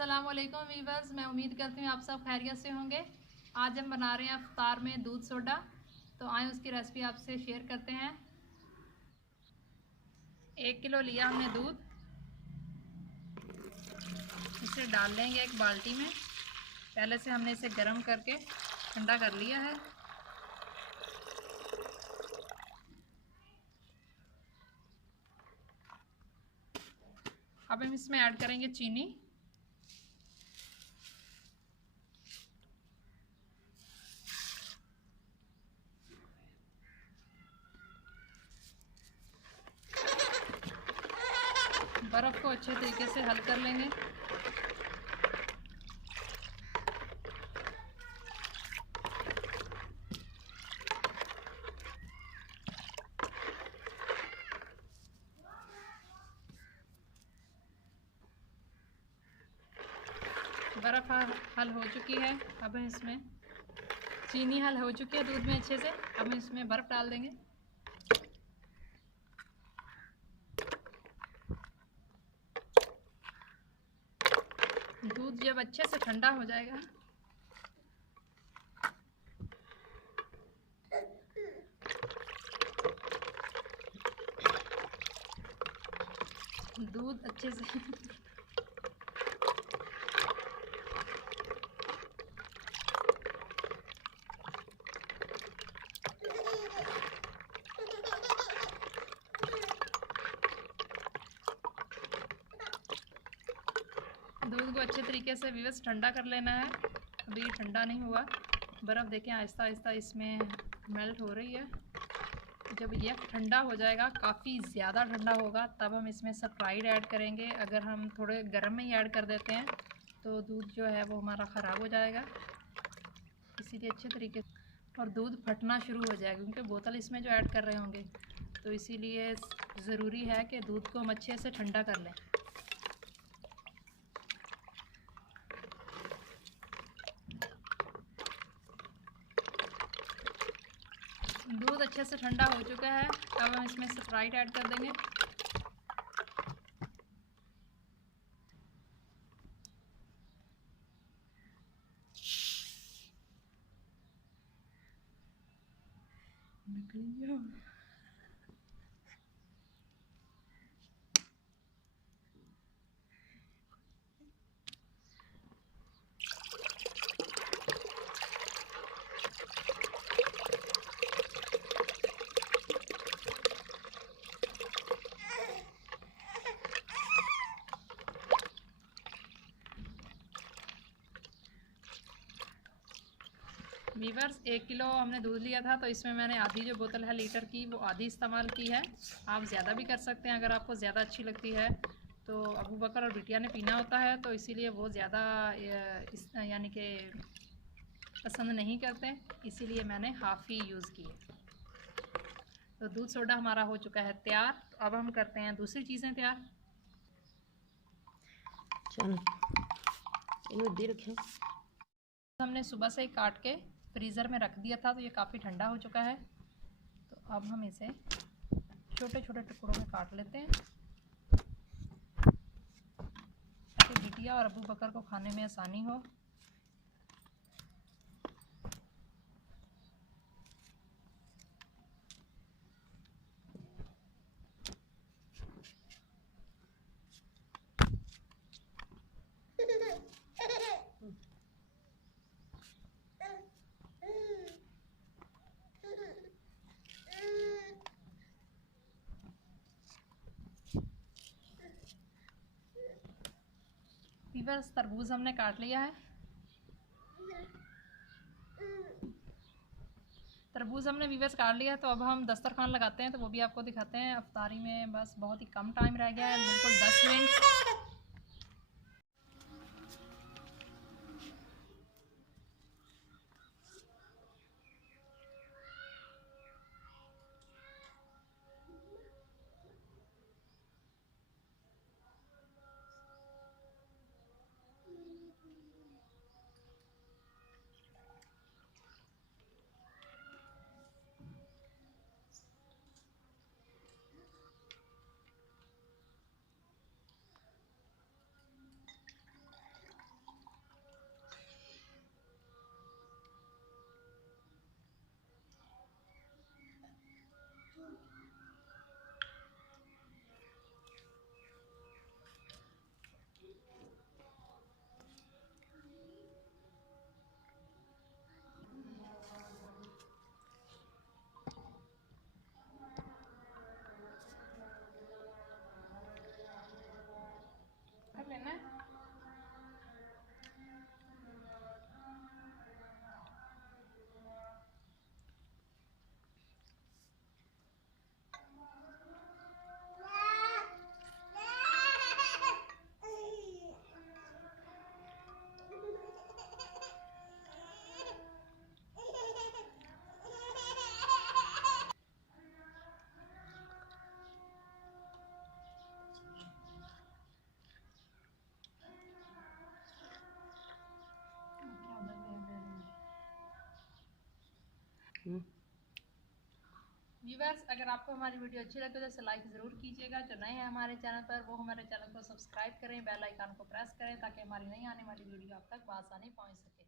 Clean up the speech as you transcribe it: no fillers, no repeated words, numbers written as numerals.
अस्सलाम वालेकुम वीवर्स, मैं उम्मीद करती हूँ आप सब खैरियत से होंगे। आज हम बना रहे हैं इफ्तार में दूध सोडा। तो आए उसकी रेसिपी आपसे शेयर करते हैं। 1 किलो लिया हमने दूध, इसे डाल लेंगे एक बाल्टी में। पहले से हमने इसे गर्म करके ठंडा कर लिया है। अब हम इसमें ऐड करेंगे चीनी। बर्फ़ को अच्छे तरीके से हल कर लेंगे। बर्फ़ हल हो चुकी है। अब इसमें चीनी हल हो चुकी है दूध में अच्छे से। अब हम इसमें बर्फ़ डाल देंगे। दूध जब अच्छे से ठंडा हो जाएगा, दूध अच्छे से दूध को अच्छे तरीके से विवश ठंडा कर लेना है। अभी ठंडा नहीं हुआ। बर्फ़ देखें आहिस्ता आहिस्ता इसमें मेल्ट हो रही है। जब यह ठंडा हो जाएगा, काफ़ी ज़्यादा ठंडा होगा, तब हम इसमें स्प्राइट ऐड करेंगे। अगर हम थोड़े गर्म में ही ऐड कर देते हैं तो दूध जो है वो हमारा ख़राब हो जाएगा। इसीलिए अच्छे तरीके और दूध फटना शुरू हो जाएगा, क्योंकि बोतल इसमें जो ऐड कर रहे होंगे। तो इसीलिए ज़रूरी है कि दूध को हम अच्छे से ठंडा कर लें। दूध अच्छे से ठंडा हो चुका है। अब हम इसमें स्प्राइट ऐड कर देंगे। वीवर्स, 1 किलो हमने दूध लिया था, तो इसमें मैंने आधी जो बोतल है लीटर की, वो आधी इस्तेमाल की है। आप ज़्यादा भी कर सकते हैं अगर आपको ज़्यादा अच्छी लगती है। तो अबू बकर और बिटिया ने पीना होता है, तो इसीलिए वो ज़्यादा यानी कि पसंद नहीं करते, इसीलिए मैंने हाफ़ ही यूज़ की है। तो दूध सोडा हमारा हो चुका है तैयार। तो अब हम करते हैं दूसरी चीज़ें तैयार। हमने सुबह से ही काट के फ्रीज़र में रख दिया था, तो ये काफ़ी ठंडा हो चुका है। तो अब हम इसे छोटे छोटे टुकड़ों में काट लेते हैं, ताकि बिटिया और अबू बकर को खाने में आसानी हो। वीवर्स, तरबूज हमने काट लिया है। तरबूज हमने वीवर्स काट लिया है। तो अब हम दस्तरखान लगाते हैं, तो वो भी आपको दिखाते हैं। अफ्तारी में बस बहुत ही कम टाइम रह गया है, बिल्कुल 10 मिनट। व्यूअर्स, अगर आपको हमारी वीडियो अच्छी लगे तो इसे लाइक ज़रूर कीजिएगा। जो नए हैं हमारे चैनल पर वो हमारे चैनल को सब्सक्राइब करें, बेल आइकन को प्रेस करें ताकि हमारी नई आने वाली वीडियो आप तक बआसानी पहुंच सके।